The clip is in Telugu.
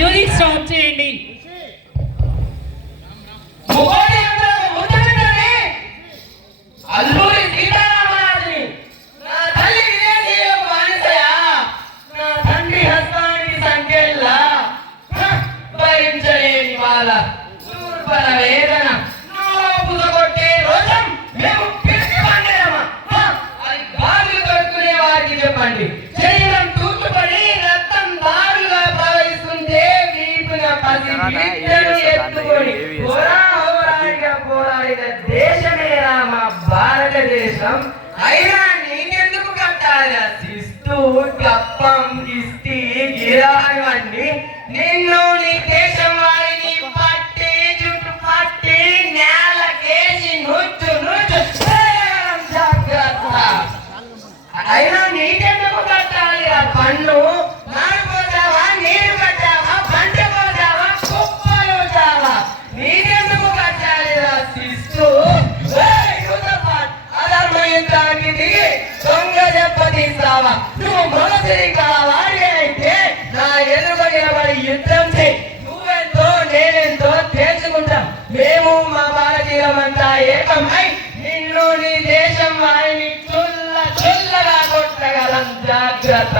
మ్యూజిక్ స్టాప్ చేయండి. అల్లూరి సీతారామరాజుని నా తల్లి విజయదేవి మానసయ నా తండ్రి హస్తానికి సంఖ్యల్లా భరించలేని వాళ్ళ దూర్బల వేదన నాలో పుసగొట్టే రోజం మేము పిలిచి పండేమా అది గాలి దొరుకునే వారికి చెప్పండి. శరీరం తూర్చుపడి రక్తం దారులుగా ప్రవహిస్తుంటే వీపున పసి బిడ్డను ఎత్తుకొని పోరాడిన దేశమేరా మా భారతదేశం. అయినా నీకెందుకు కట్టాలి శిస్తూ గప్పం గిస్తి గిరావన్నీ నిన్ను నీ దేశం వారిని పట్టి చుట్టు పట్టి నేలకేసి నుచ్చు నుచ్చు జాగ్రత్త. అయినా నీకెందుకు కట్టాలి ఆ పన్ను? నాడిపోతావా, నీరు కట్టావా, పంట పోతావా, కుప్పలు చావా? నీకెందుకు కట్టాలి రా శిస్తు? అధర్మయుద్ధానికి దిగి దొంగ దెబ్బతీస్తావా? నువ్వు మొదటి కావాలి అయితే నా ఎదురు నిలబడి యుద్ధం చేయి. నువ్వెంతో నేనెంతో తేల్చుకుంటాం. మేము మా భారతీయులమంతా ఏకమై నిన్ను నీ దేశం వారిని చుల్లగా కొట్టగలం. జాగ్రత్త.